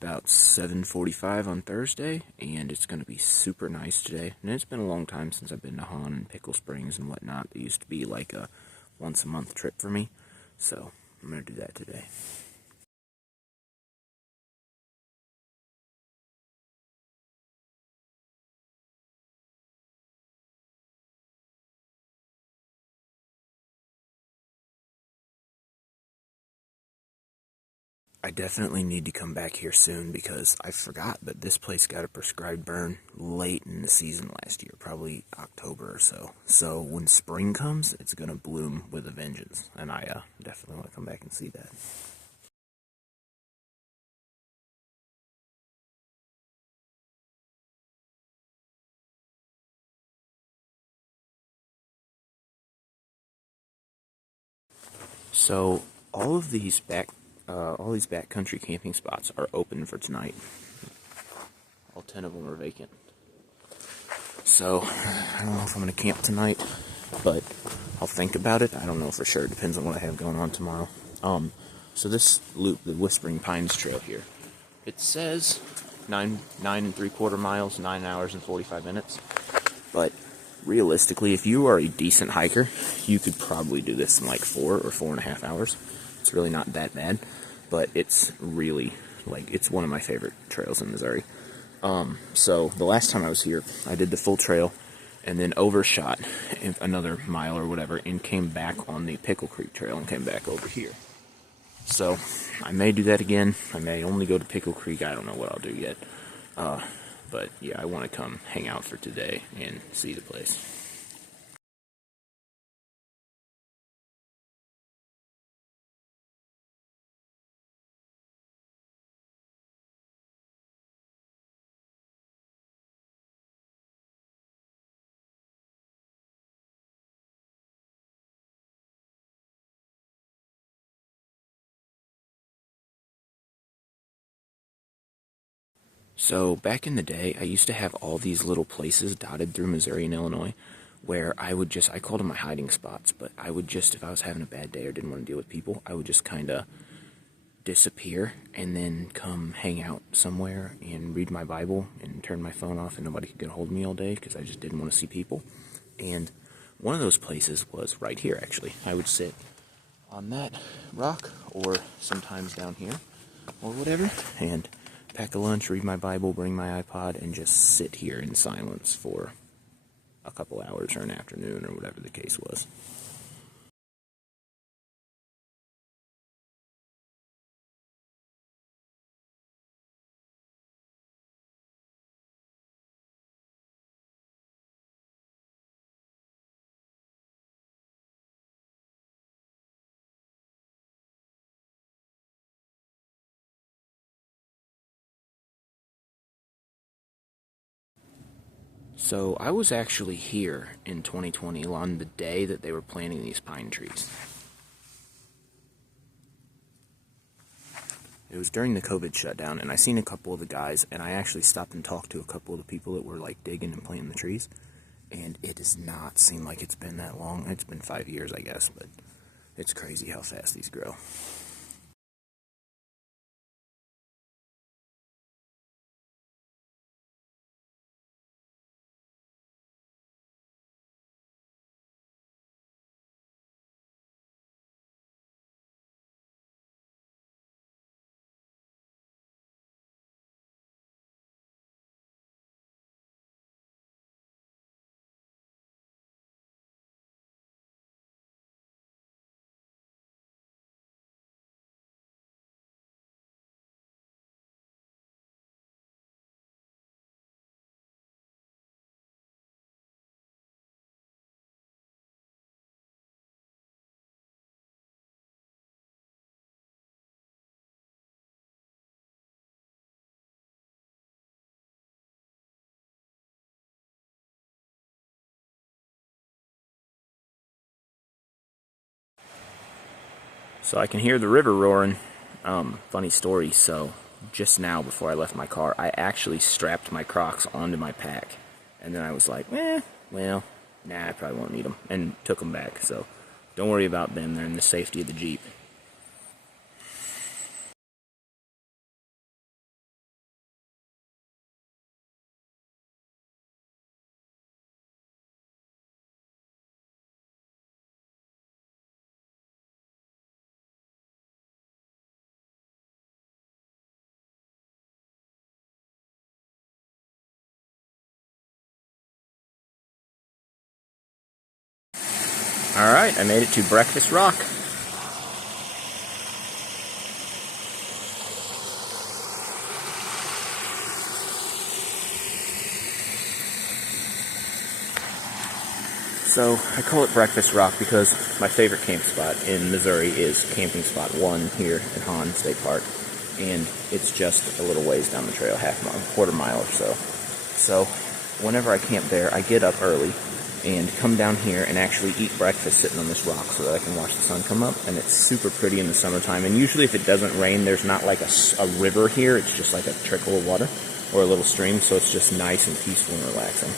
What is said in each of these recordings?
about 7:45 on Thursday, and it's going to be super nice today. And it's been a long time since I've been to Hawn and Pickle Springs and whatnot. It used to be like a once-a-month trip for me, so I'm going to do that today. I definitely need to come back here soon because I forgot that this place got a prescribed burn late in the season last year, probably October or so. So when spring comes, it's going to bloom with a vengeance, and I definitely want to come back and see that. So all these backcountry camping spots are open for tonight. All 10 of them are vacant. So I don't know if I'm going to camp tonight, but I'll think about it. I don't know for sure. It depends on what I have going on tomorrow. So this loop, the Whispering Pines Trail here, it says 9.75 miles, 9 hours and 45 minutes. But realistically, if you are a decent hiker, you could probably do this in like 4 or 4.5 hours. It's really not that bad, but it's really, it's one of my favorite trails in Missouri. So the last time I was here, I did the full trail and then overshot another mile or whatever and came back on the Pickle Creek Trail and came back over here. So I may do that again. I may only go to Pickle Creek. I don't know what I'll do yet. But yeah, I want to come hang out for today and see the place. So back in the day, I used to have all these little places dotted through Missouri and Illinois where I called them my hiding spots, but I would just, if I was having a bad day or didn't want to deal with people, I would just kind of disappear and then come hang out somewhere and read my Bible and turn my phone off and nobody could get a hold of me all day because I just didn't want to see people. And one of those places was right here, actually. I would sit on that rock or sometimes down here or whatever and pack a lunch, read my Bible, bring my iPod, and just sit here in silence for a couple hours or an afternoon or whatever the case was. So I was actually here in 2020 on the day that they were planting these pine trees. It was during the COVID shutdown, and I seen a couple of the guys, and I actually stopped and talked to a couple of the people that were like digging and planting the trees. And it does not seem like it's been that long. It's been 5 years, I guess, but it's crazy how fast these grow. So I can hear the river roaring. Funny story, so just now before I left my car, I actually strapped my Crocs onto my pack. And then I was like, well, nah, I probably won't need them. And took them back, so don't worry about them. They're in the safety of the Jeep. Alright, I made it to Breakfast Rock. So, I call it Breakfast Rock because my favorite camp spot in Missouri is camping spot 1 here at Hawn State Park. And it's just a little ways down the trail, quarter mile or so. So, whenever I camp there, I get up early and come down here and actually eat breakfast sitting on this rock so that I can watch the sun come up. And it's super pretty in the summertime. And usually if it doesn't rain, there's not like a river here. It's just like a trickle of water or a little stream. So it's just nice and peaceful and relaxing.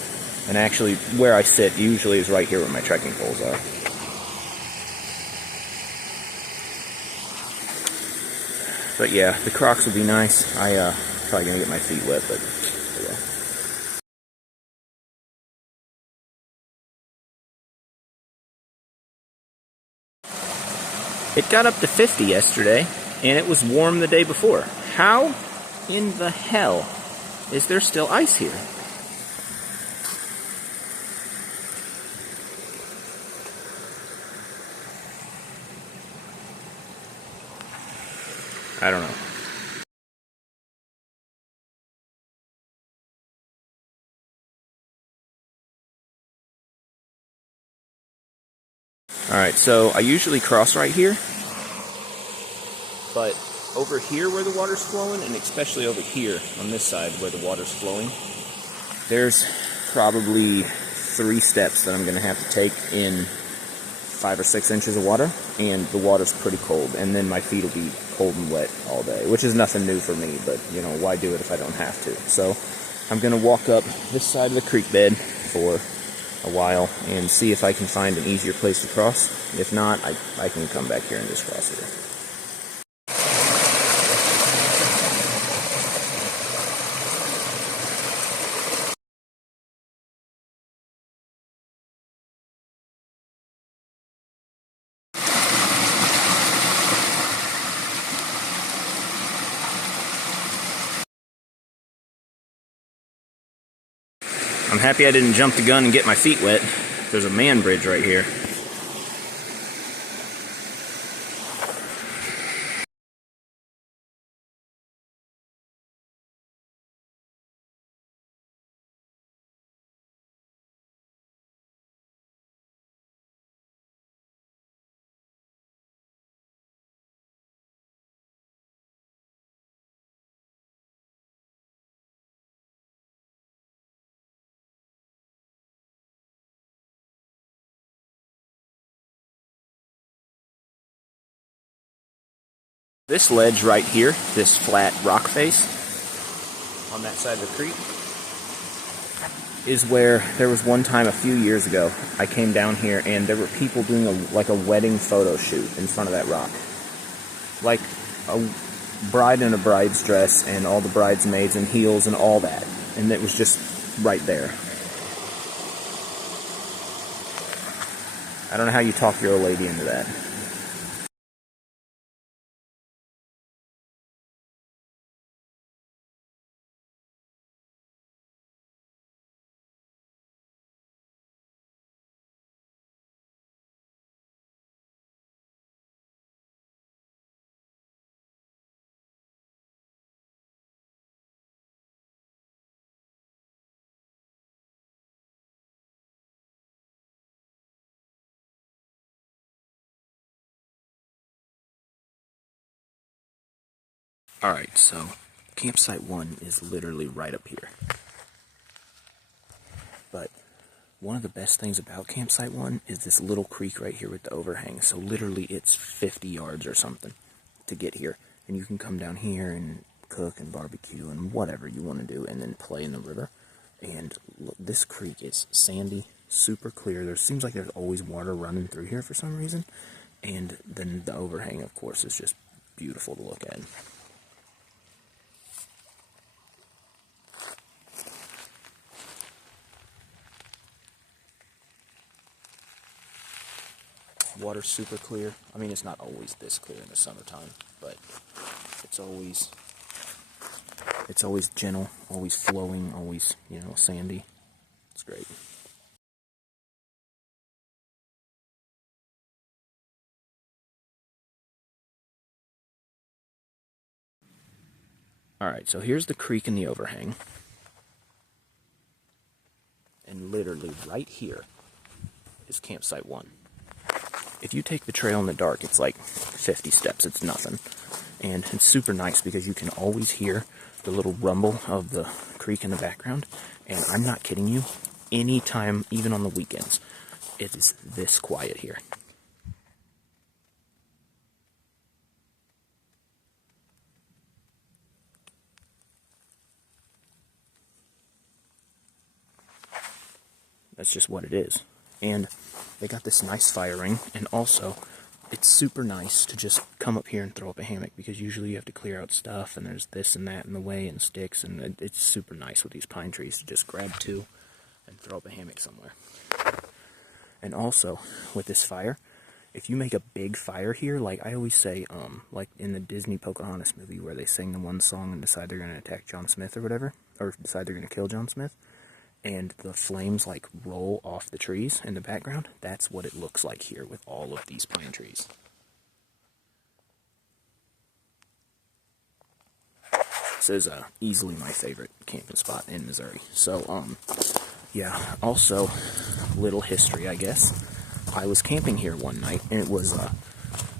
And actually, where I sit usually is right here where my trekking poles are. But yeah, the Crocs would be nice. Probably gonna get my feet wet, but yeah. It got up to 50 yesterday, and it was warm the day before. How in the hell is there still ice here? I don't know. Alright, so I usually cross right here, but over here where the water's flowing, and especially over here on this side where the water's flowing, there's probably 3 steps that I'm going to have to take in 5 or 6 inches of water, and the water's pretty cold, and then my feet will be cold and wet all day, which is nothing new for me, but, you know, why do it if I don't have to? So I'm going to walk up this side of the creek bed for a while and see if I can find an easier place to cross. If not, I can come back here and just cross here. I'm happy I didn't jump the gun and get my feet wet. There's a man bridge right here. This ledge right here, this flat rock face on that side of the creek, is where there was one time a few years ago I came down here and there were people doing a wedding photo shoot in front of that rock. Like a bride in a bride's dress and all the bridesmaids in heels and all that. And it was just right there. I don't know how you talk your old lady into that. Alright, so campsite 1 is literally right up here. But one of the best things about campsite 1 is this little creek right here with the overhang. So literally it's 50 yards or something to get here. And you can come down here and cook and barbecue and whatever you want to do and then play in the river. And look, this creek is sandy, super clear. There seems like there's always water running through here for some reason. And then the overhang, of course, is just beautiful to look at. Water's super clear. I mean, it's not always this clear in the summertime, but it's always gentle, always flowing, always, you know, sandy. It's great. Alright, so here's the creek and the overhang. And literally right here is campsite 1. If you take the trail in the dark, it's like 50 steps, it's nothing. And it's super nice because you can always hear the little rumble of the creek in the background. And I'm not kidding you, anytime, even on the weekends, it is this quiet here. That's just what it is. And they got this nice fire ring, and also it's super nice to just come up here and throw up a hammock, because usually you have to clear out stuff and there's this and that in the way and sticks, and it's super nice with these pine trees to just grab 2 and throw up a hammock somewhere. And also with this fire, if you make a big fire here, like I always say, like in the Disney Pocahontas movie where they sing the one song and decide they're going to attack John Smith or whatever, or decide they're going to kill John Smith, and the flames like roll off the trees in the background, that's what it looks like here with all of these pine trees. This is easily my favorite camping spot in Missouri. So, yeah, also, little history, I guess. I was camping here one night, and it was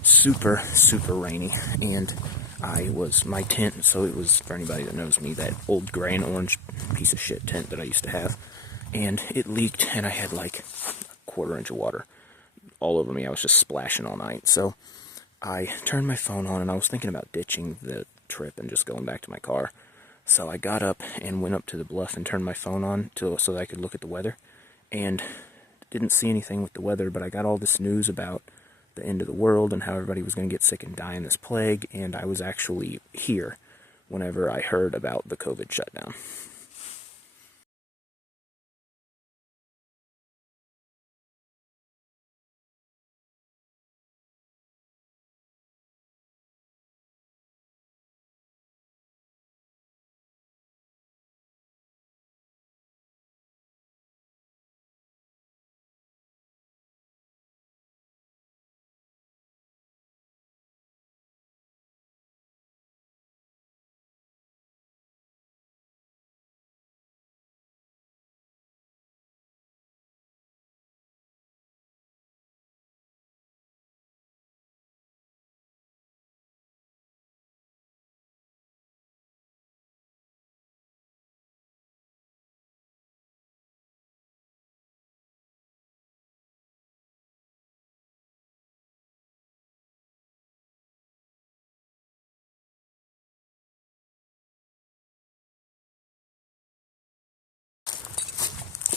super, super rainy, and my tent, so it was, for anybody that knows me, that old gray and orange piece of shit tent that I used to have, and it leaked, and I had like a 1/4 inch of water all over me. I was just splashing all night. So I turned my phone on, and I was thinking about ditching the trip and just going back to my car. So I got up and went up to the bluff and turned my phone on so that I could look at the weather, and didn't see anything with the weather, but I got all this news about the end of the world and how everybody was going to get sick and die in this plague, and I was actually here whenever I heard about the COVID shutdown.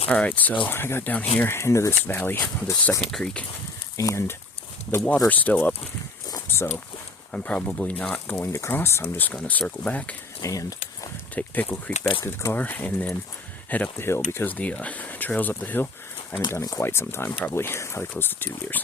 Alright, so I got down here into this valley, this second creek, and the water's still up, so I'm probably not going to cross. I'm just going to circle back and take Pickle Creek back to the car, and then head up the hill, because the trails up the hill I haven't done in quite some time, probably close to 2 years.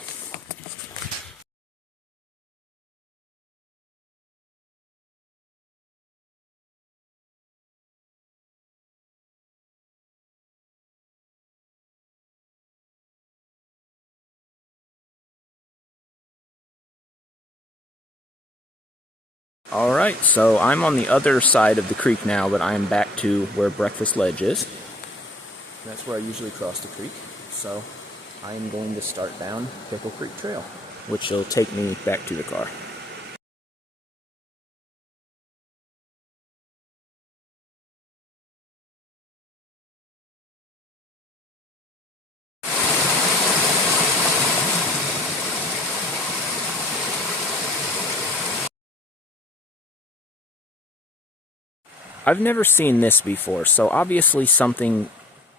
Alright, so I'm on the other side of the creek now, but I am back to where Breakfast Ledge is. That's where I usually cross the creek, so I am going to start down Pickle Creek Trail, which will take me back to the car. I've never seen this before, so obviously something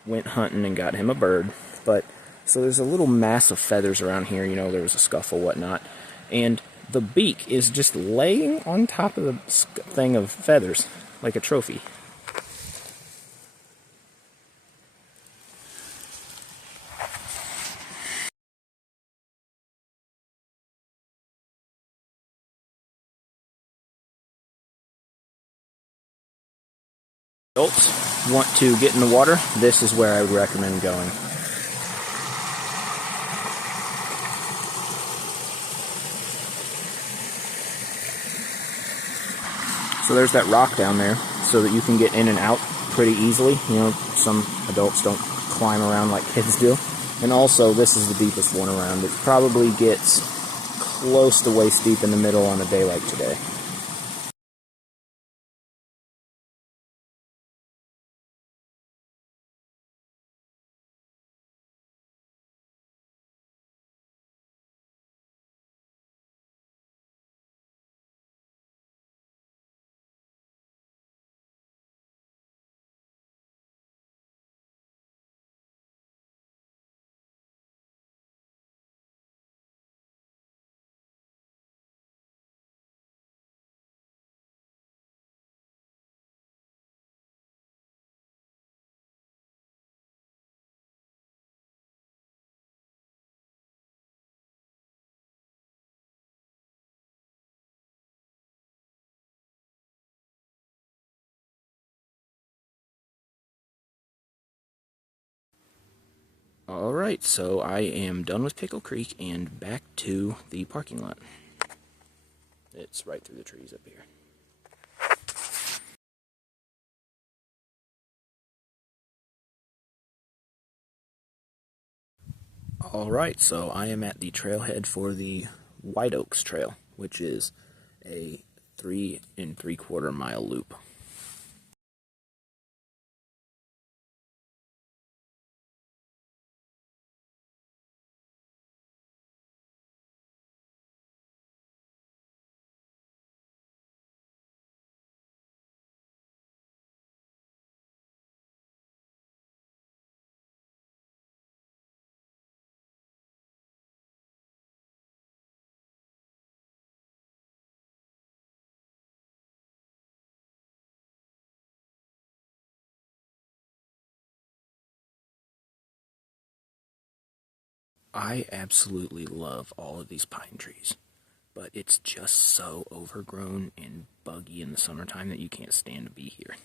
went hunting and got him a bird, but so there's a little mass of feathers around here, you know, there was a scuffle, whatnot, and the beak is just laying on top of the thing of feathers, like a trophy. Adults want to get in the water, this is where I would recommend going. So there's that rock down there so that you can get in and out pretty easily. You know, some adults don't climb around like kids do. And also, this is the deepest one around. It probably gets close to waist deep in the middle on a day like today. Alright, so I am done with Pickle Creek and back to the parking lot. It's right through the trees up here. Alright, so I am at the trailhead for the White Oaks Trail, which is a 3 3/4 mile loop. I absolutely love all of these pine trees, but it's just so overgrown and buggy in the summertime that you can't stand to be here.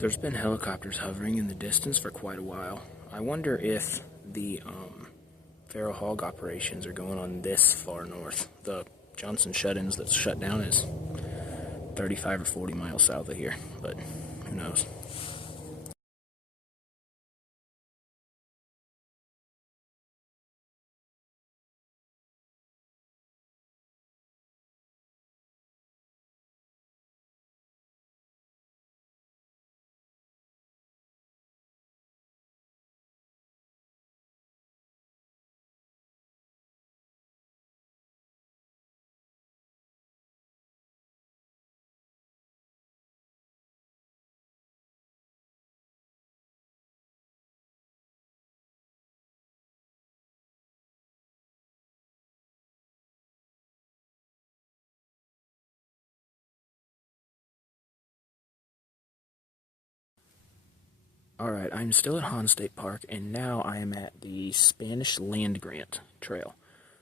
There's been helicopters hovering in the distance for quite a while. I wonder if the feral hog operations are going on this far north. The Johnson shut-ins that's shut down is 35 or 40 miles south of here, but who knows. Alright, I'm still at Hawn State Park, and now I am at the Spanish Land Grant Trail.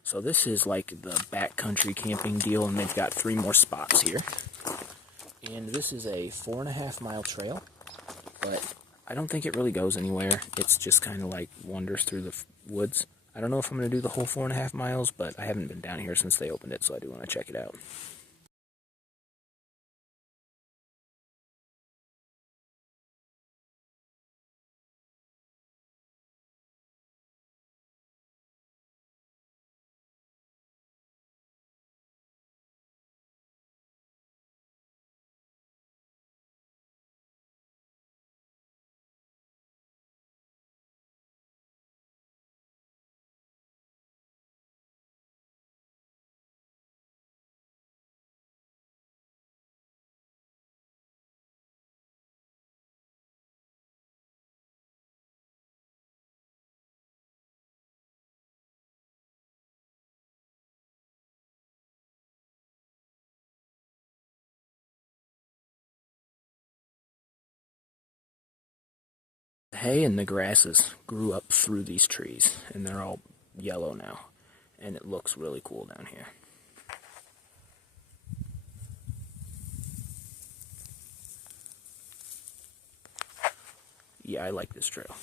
So this is like the backcountry camping deal, and they've got 3 more spots here. And this is a 4.5 mile trail, but I don't think it really goes anywhere. It's just kind of like wanders through the woods. I don't know if I'm going to do the whole 4.5 miles, but I haven't been down here since they opened it, so I do want to check it out. hay and the grasses grew up through these trees, and they're all yellow now, and it looks really cool down here. Yeah, I like this trail.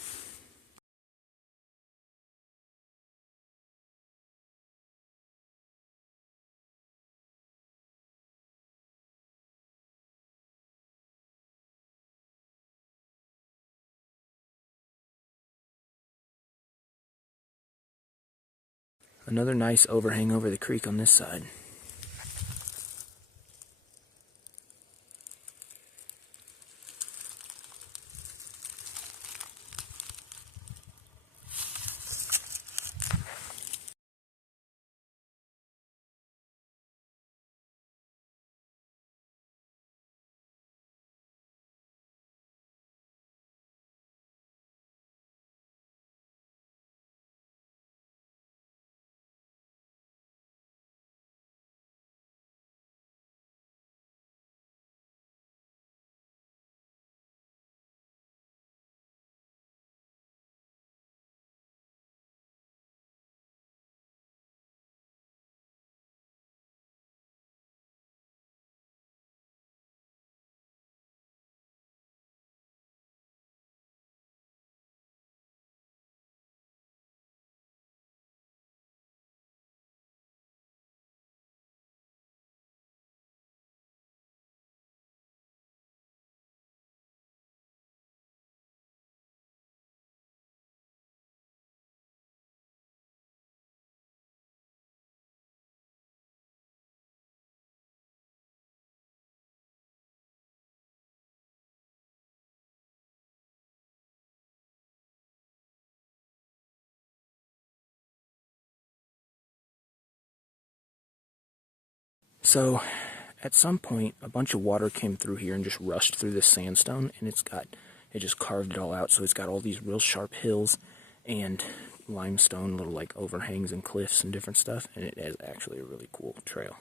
Another nice overhang over the creek on this side. So, at some point, a bunch of water came through here and just rushed through this sandstone, and it just carved it all out, so it's got all these real sharp hills and limestone, little like overhangs and cliffs and different stuff, and it is actually a really cool trail.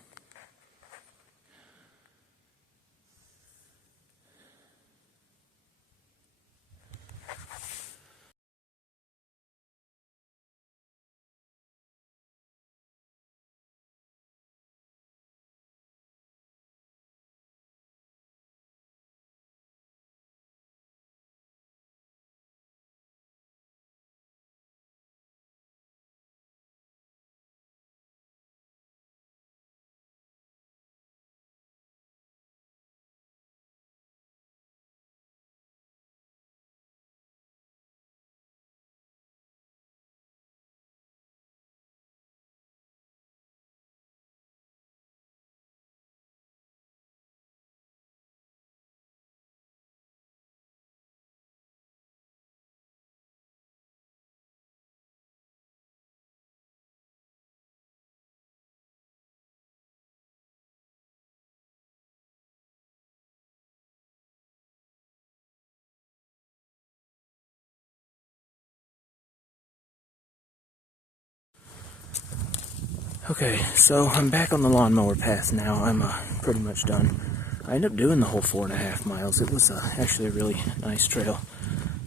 Okay, so I'm back on the lawnmower path now. I'm pretty much done. I ended up doing the whole 4.5 miles. It was actually a really nice trail.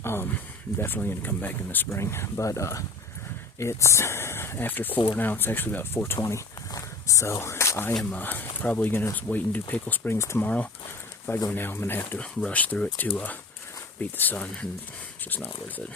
I'm definitely going to come back in the spring, but it's after 4 now. It's actually about 4:20, so I am probably going to wait and do Pickle Springs tomorrow. If I go now, I'm going to have to rush through it to beat the sun, and it's just not worth it.